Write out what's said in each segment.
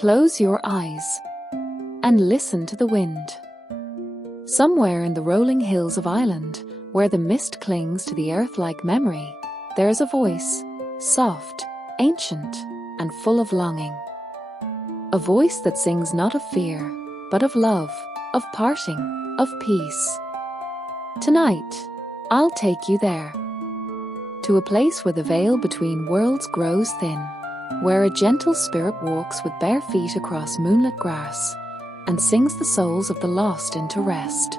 Close your eyes and listen to the wind. Somewhere in the rolling hills of Ireland, where the mist clings to the earth like memory, there is a voice, soft, ancient, and full of longing. A voice that sings not of fear, but of love, of parting, of peace. Tonight, I'll take you there, to a place where the veil between worlds grows thin, where a gentle spirit walks with bare feet across moonlit grass and sings the souls of the lost into rest.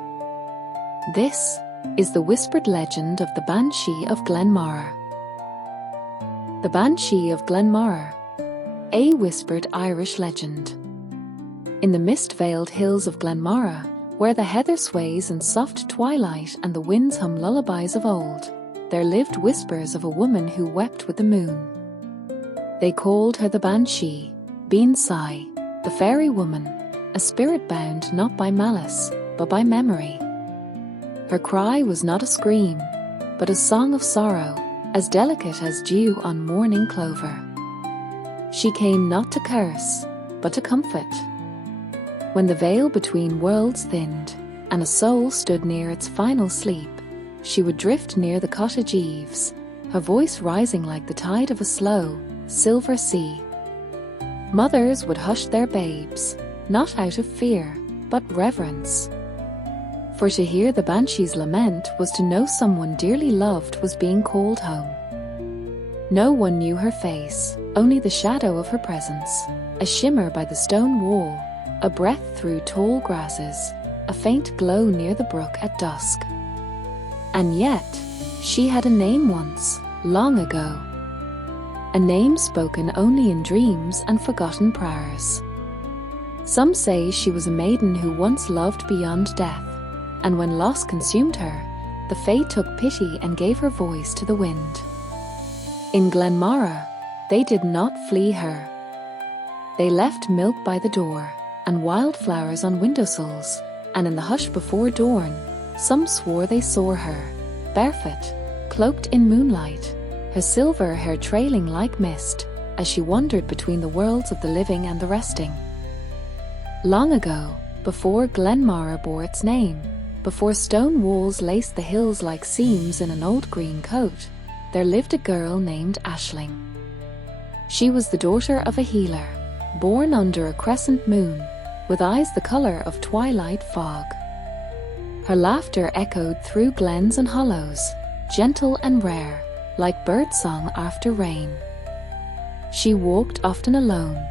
This is the whispered legend of the Banshee of Glenmorra. The Banshee of Glenmorra, a whispered Irish legend. In the mist-veiled hills of Glenmorra, where the heather sways in soft twilight and the winds hum lullabies of old, there lived whispers of a woman who wept with the moon. They called her the Banshee, Banshee, the fairy woman, a spirit bound not by malice, but by memory. Her cry was not a scream, but a song of sorrow, as delicate as dew on morning clover. She came not to curse, but to comfort. When the veil between worlds thinned, and a soul stood near its final sleep, she would drift near the cottage eaves, her voice rising like the tide of a slow, silver sea. Mothers would hush their babes, not out of fear, but reverence. For to hear the banshee's lament was to know someone dearly loved was being called home. No one knew her face, only the shadow of her presence, a shimmer by the stone wall, a breath through tall grasses, a faint glow near the brook at dusk. And yet, she had a name once, long ago. A name spoken only in dreams and forgotten prayers. Some say she was a maiden who once loved beyond death, and when loss consumed her, the fae took pity and gave her voice to the wind. In Glenmorra, they did not flee her. They left milk by the door, and wildflowers on windowsills, and in the hush before dawn, some swore they saw her, barefoot, cloaked in moonlight, her silver hair trailing like mist, as she wandered between the worlds of the living and the resting. Long ago, before Glenmorra bore its name, before stone walls laced the hills like seams in an old green coat, there lived a girl named Aisling. She was the daughter of a healer, born under a crescent moon, with eyes the colour of twilight fog. Her laughter echoed through glens and hollows, gentle and rare, like birdsong after rain. She walked often alone,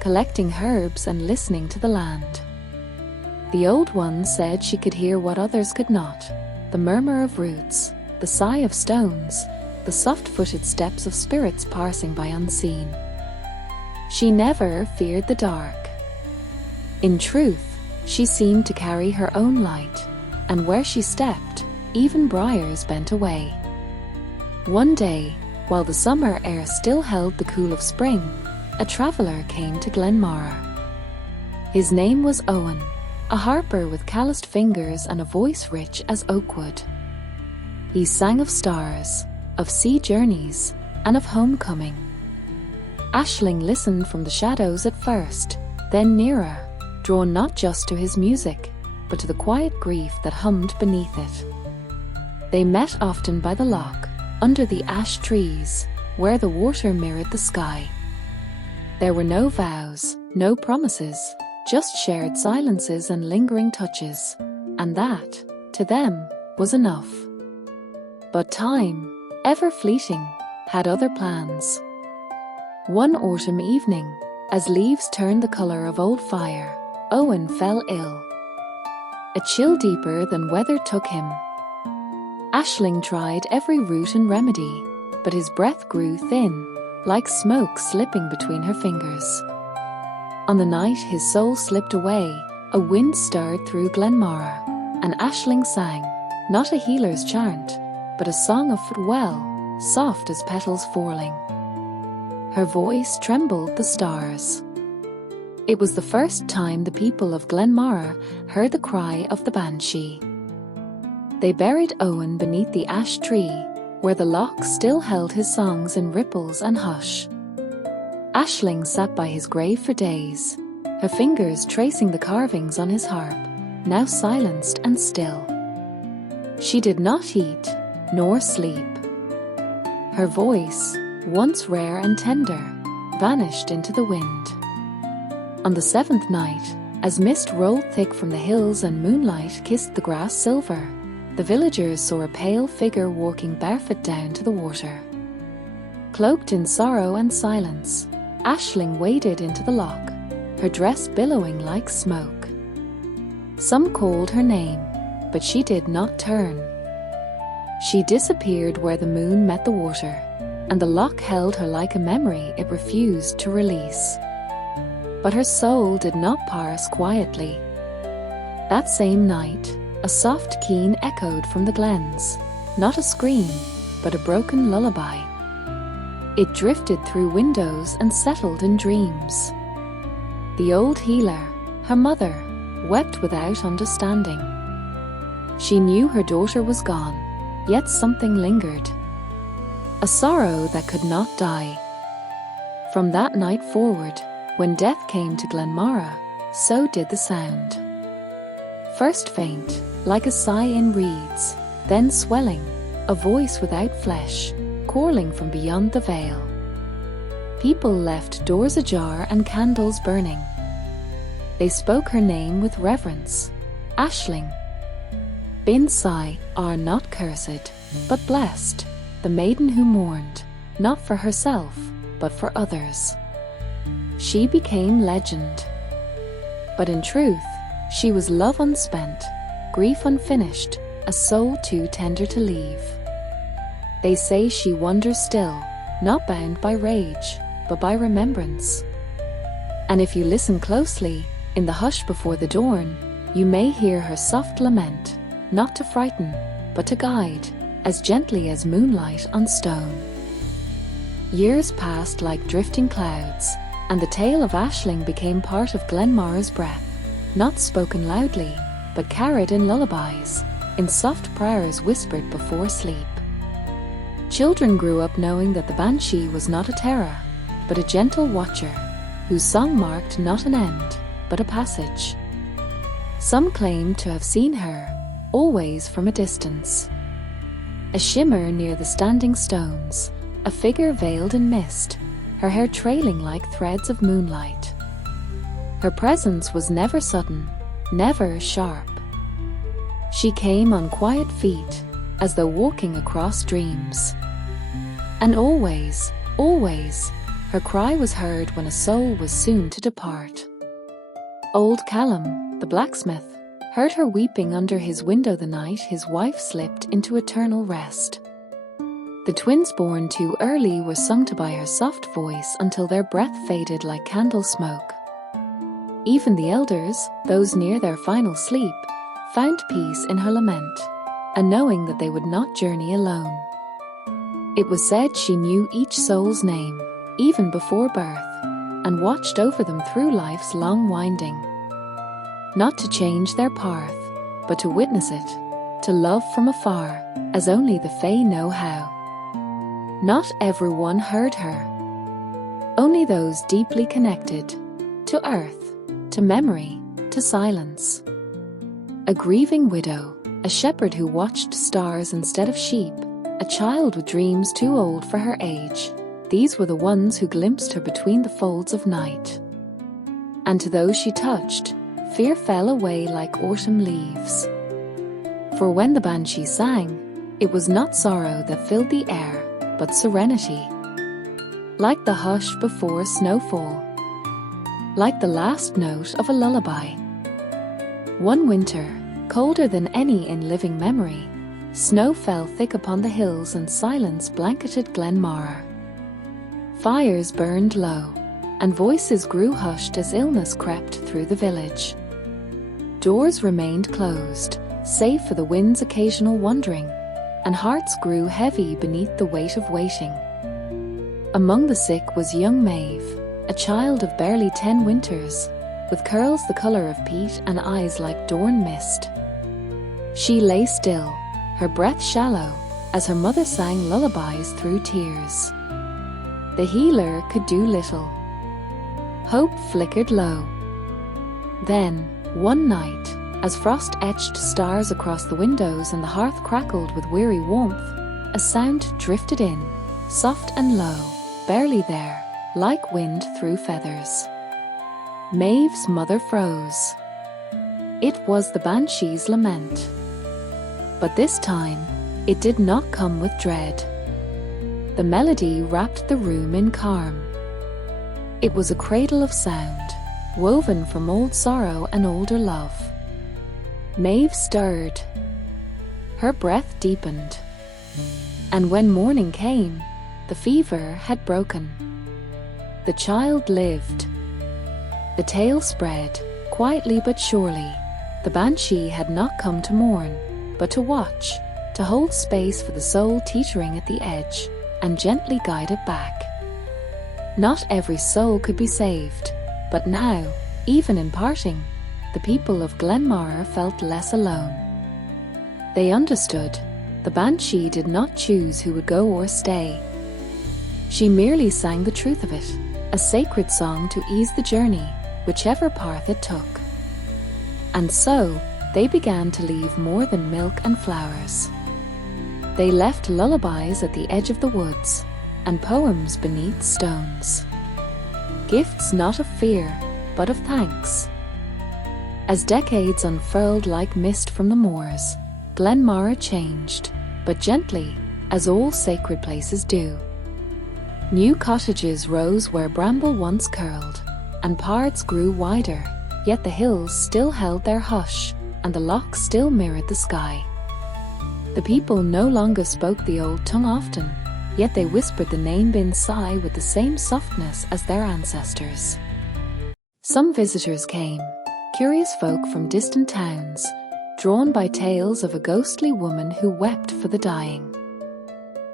collecting herbs and listening to the land. The old ones said she could hear what others could not, the murmur of roots, the sigh of stones, the soft-footed steps of spirits passing by unseen. She never feared the dark. In truth, she seemed to carry her own light, and where she stepped, even briars bent away. One day, while the summer air still held the cool of spring, a traveller came to Glenmorra. His name was Owen, a harper with calloused fingers and a voice rich as oakwood. He sang of stars, of sea journeys, and of homecoming. Aisling listened from the shadows at first, then nearer, drawn not just to his music, but to the quiet grief that hummed beneath it. They met often by the loch, under the ash trees, where the water mirrored the sky. There were no vows, no promises, just shared silences and lingering touches, and that, to them, was enough. But time, ever fleeting, had other plans. One autumn evening, as leaves turned the colour of old fire, Owen fell ill. A chill deeper than weather took him. Aisling tried every route and remedy, but his breath grew thin, like smoke slipping between her fingers. On the night his soul slipped away, a wind stirred through Glenmorra, and Aisling sang, not a healer's chant, but a song of footwell, soft as petals falling. Her voice trembled the stars. It was the first time the people of Glenmorra heard the cry of the Banshee. They buried Owen beneath the ash tree, where the loch still held his songs in ripples and hush. Aisling sat by his grave for days, her fingers tracing the carvings on his harp, now silenced and still. She did not eat, nor sleep. Her voice, once rare and tender, vanished into the wind. On the seventh night, as mist rolled thick from the hills and moonlight kissed the grass silver, the villagers saw a pale figure walking barefoot down to the water. Cloaked in sorrow and silence, Aisling waded into the loch, her dress billowing like smoke. Some called her name, but she did not turn. She disappeared where the moon met the water, and the loch held her like a memory it refused to release. But her soul did not pass quietly. That same night, a soft keen echoed from the glens, not a scream, but a broken lullaby. It drifted through windows and settled in dreams. The old healer, her mother, wept without understanding. She knew her daughter was gone, yet something lingered. A sorrow that could not die. From that night forward, when death came to Glenmorra, so did the sound. First faint, like a sigh in reeds, then swelling, a voice without flesh, calling from beyond the veil. People left doors ajar and candles burning. They spoke her name with reverence, Aisling. Banshee are not cursed, but blessed, the maiden who mourned, not for herself, but for others. She became legend. But in truth, she was love unspent, grief unfinished, a soul too tender to leave. They say she wanders still, not bound by rage, but by remembrance. And if you listen closely, in the hush before the dawn, you may hear her soft lament, not to frighten, but to guide, as gently as moonlight on stone. Years passed like drifting clouds, and the tale of Aisling became part of Glenmorra's breath, not spoken loudly, but carried in lullabies, in soft prayers whispered before sleep. Children grew up knowing that the Banshee was not a terror, but a gentle watcher, whose song marked not an end, but a passage. Some claimed to have seen her, always from a distance. A shimmer near the standing stones, a figure veiled in mist, her hair trailing like threads of moonlight. Her presence was never sudden, never sharp. She came on quiet feet, as though walking across dreams. And always, always, her cry was heard when a soul was soon to depart. Old Callum, the blacksmith, heard her weeping under his window the night his wife slipped into eternal rest. The twins born too early were sung to by her soft voice until their breath faded like candle smoke. Even the elders, those near their final sleep, found peace in her lament, and knowing that they would not journey alone. It was said she knew each soul's name, even before birth, and watched over them through life's long winding. Not to change their path, but to witness it, to love from afar, as only the Fae know how. Not everyone heard her. Only those deeply connected, to earth, to memory, to silence. A grieving widow, a shepherd who watched stars instead of sheep, a child with dreams too old for her age. These were the ones who glimpsed her between the folds of night. And to those she touched, fear fell away like autumn leaves. For when the Banshee sang, it was not sorrow that filled the air, but serenity. Like the hush before snowfall. Like the last note of a lullaby. One winter, colder than any in living memory, snow fell thick upon the hills and silence blanketed Glenmorra. Fires burned low, and voices grew hushed as illness crept through the village. Doors remained closed, save for the wind's occasional wandering, and hearts grew heavy beneath the weight of waiting. Among the sick was young Maeve, a child of barely 10 winters, with curls the colour of peat and eyes like dawn mist. She lay still, her breath shallow, as her mother sang lullabies through tears. The healer could do little, Hope flickered low. Then, one night, as frost etched stars across the windows and the hearth crackled with weary warmth, a sound drifted in, soft and low, barely there, like wind through feathers. Maeve's mother froze. It was the banshee's lament. But this time, it did not come with dread. The melody wrapped the room in calm. It was a cradle of sound, woven from old sorrow and older love. Maeve stirred. Her breath deepened. And when morning came, the fever had broken. The child lived. The tale spread, quietly but surely. The banshee had not come to mourn, but to watch, to hold space for the soul teetering at the edge, and gently guide it back. Not every soul could be saved, but now, even in parting, the people of Glenmorra felt less alone. They understood. The banshee did not choose who would go or stay. She merely sang the truth of it, a sacred song to ease the journey, whichever path it took. And so, they began to leave more than milk and flowers. They left lullabies at the edge of the woods, and poems beneath stones. Gifts not of fear, but of thanks. As decades unfurled like mist from the moors, Glenmorra changed, but gently, as all sacred places do. New cottages rose where bramble once curled, and paths grew wider, yet the hills still held their hush, and the lochs still mirrored the sky. The people no longer spoke the old tongue often, yet they whispered the name bin sigh with the same softness as their ancestors. Some visitors came, curious folk from distant towns, drawn by tales of a ghostly woman who wept for the dying.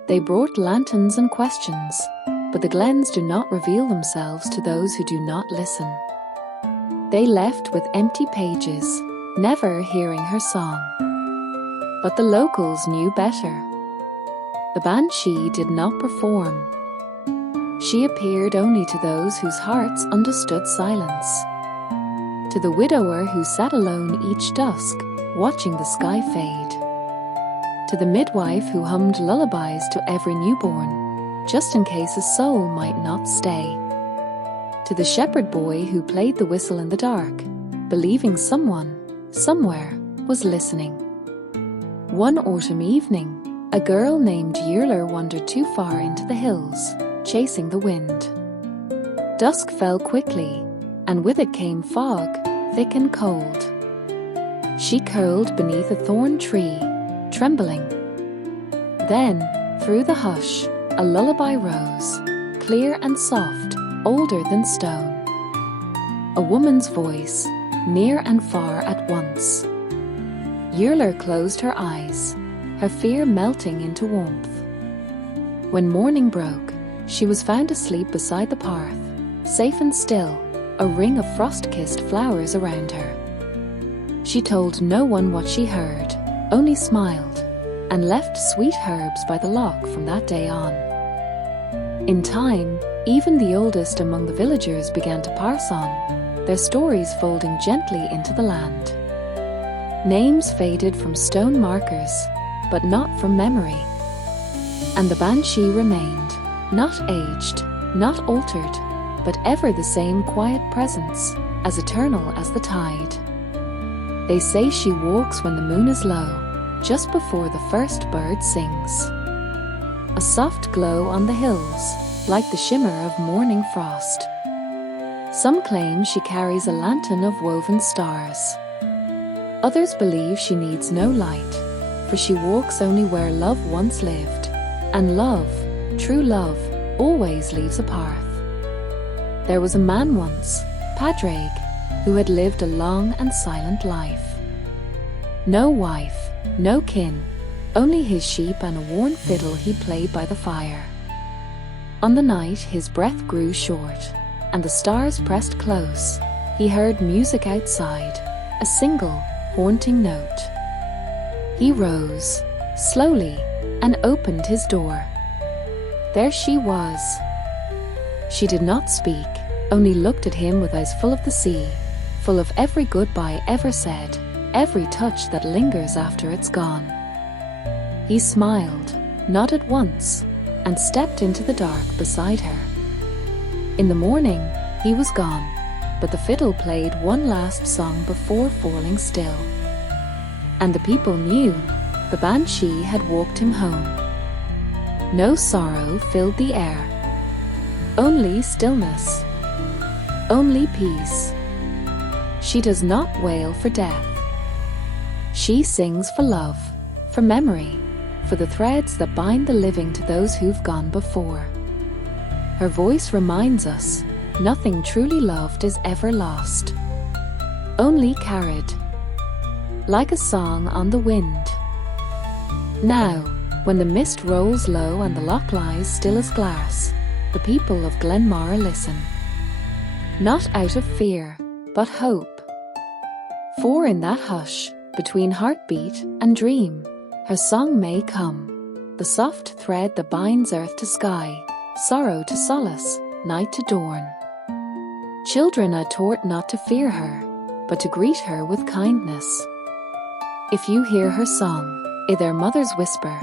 They brought lanterns and questions, but the glens do not reveal themselves to those who do not listen. They left with empty pages, never hearing her song. But the locals knew better. The banshee did not perform. She appeared only to those whose hearts understood silence. To the widower who sat alone each dusk, watching the sky fade. To the midwife who hummed lullabies to every newborn, just in case a soul might not stay. To the shepherd boy who played the whistle in the dark, believing someone, somewhere, was listening. One autumn evening, a girl named Yearler wandered too far into the hills, chasing the wind. Dusk fell quickly, and with it came fog, thick and cold. She curled beneath a thorn tree, trembling. Then, through the hush, a lullaby rose, clear and soft, older than stone. A woman's voice, near and far at once. Yearler closed her eyes, her fear melting into warmth. When morning broke, she was found asleep beside the hearth, safe and still, a ring of frost-kissed flowers around her. She told no one what she heard, only smiled, and left sweet herbs by the loch from that day on. In time, even the oldest among the villagers began to pass on, their stories folding gently into the land. Names faded from stone markers, but not from memory. And the banshee remained, not aged, not altered, but ever the same quiet presence, as eternal as the tide. They say she walks when the moon is low, just before the first bird sings. A soft glow on the hills, like the shimmer of morning frost. Some claim she carries a lantern of woven stars. Others believe she needs no light, for she walks only where love once lived, and love, true love, always leaves a path. There was a man once, Padraig, who had lived a long and silent life. No wife, no kin, only his sheep and a worn fiddle he played by the fire. On the night his breath grew short, and the stars pressed close, he heard music outside, a single, haunting note. He rose, slowly, and opened his door. There she was. She did not speak, only looked at him with eyes full of the sea, full of every goodbye ever said, every touch that lingers after it's gone. He smiled, nodded once, and stepped into the dark beside her. In the morning, he was gone, but the fiddle played one last song before falling still. And the people knew the banshee had walked him home. No sorrow filled the air, only stillness, only peace. She does not wail for death. She sings for love, for memory, for the threads that bind the living to those who've gone before. Her voice reminds us nothing truly loved is ever lost, only carried, like a song on the wind. Now, when the mist rolls low and the loch lies still as glass, the people of Glenmorra listen, not out of fear, but hope. For in that hush, between heartbeat and dream, her song may come, the soft thread that binds earth to sky, sorrow to solace, night to dawn. Children are taught not to fear her, but to greet her with kindness. If you hear her song, their mother's whisper,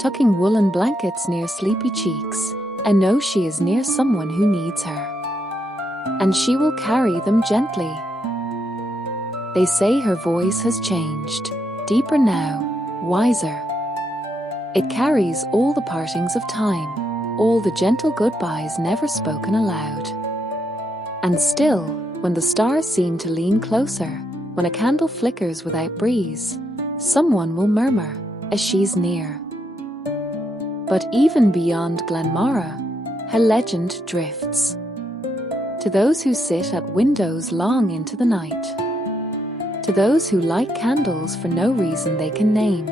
tucking woolen blankets near sleepy cheeks, and know she is near someone who needs her. And she will carry them gently. They say her voice has changed, deeper now, wiser. It carries all the partings of time, all the gentle goodbyes never spoken aloud. And still, when the stars seem to lean closer, when a candle flickers without breeze, someone will murmur, as she's near. But even beyond Glenmorra, her legend drifts. To those who sit at windows long into the night, to those who light candles for no reason they can name,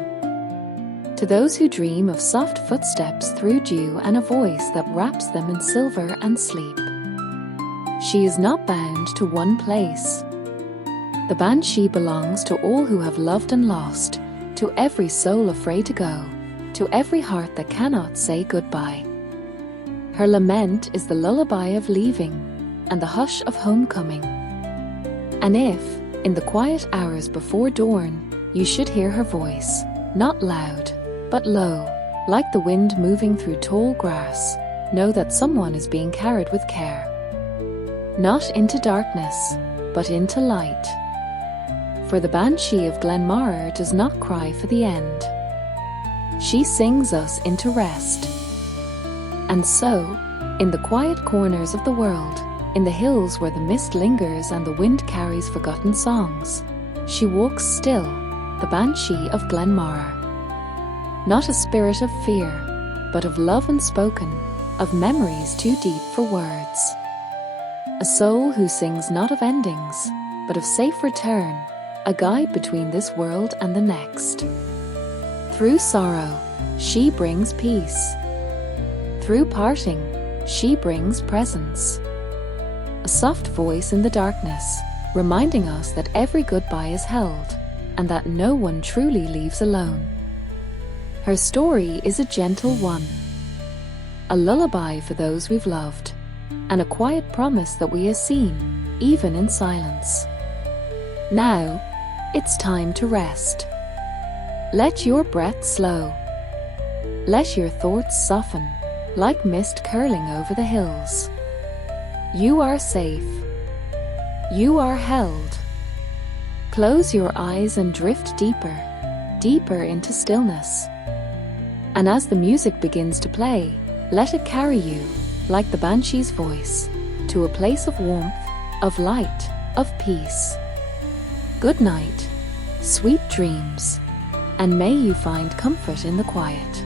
to those who dream of soft footsteps through dew and a voice that wraps them in silver and sleep. She is not bound to one place. The banshee belongs to all who have loved and lost, to every soul afraid to go, to every heart that cannot say goodbye. Her lament is the lullaby of leaving and the hush of homecoming. And if, in the quiet hours before dawn, you should hear her voice, not loud, but low, like the wind moving through tall grass, know that someone is being carried with care. Not into darkness, but into light. For the Banshee of Glenmorra does not cry for the end. She sings us into rest. And so, in the quiet corners of the world, in the hills where the mist lingers and the wind carries forgotten songs, she walks still, the Banshee of Glenmorra. Not a spirit of fear, but of love unspoken, of memories too deep for words. A soul who sings not of endings, but of safe return, a guide between this world and the next. Through sorrow, she brings peace. Through parting, she brings presence. A soft voice in the darkness, reminding us that every goodbye is held, and that no one truly leaves alone. Her story is a gentle one, a lullaby for those we've loved, and a quiet promise that we are seen, even in silence. Now, it's time to rest. Let your breath slow. Let your thoughts soften, like mist curling over the hills. You are safe. You are held. Close your eyes and drift deeper, deeper into stillness. And as the music begins to play, let it carry you, like the banshee's voice, to a place of warmth, of light, of peace. Good night, sweet dreams, and may you find comfort in the quiet.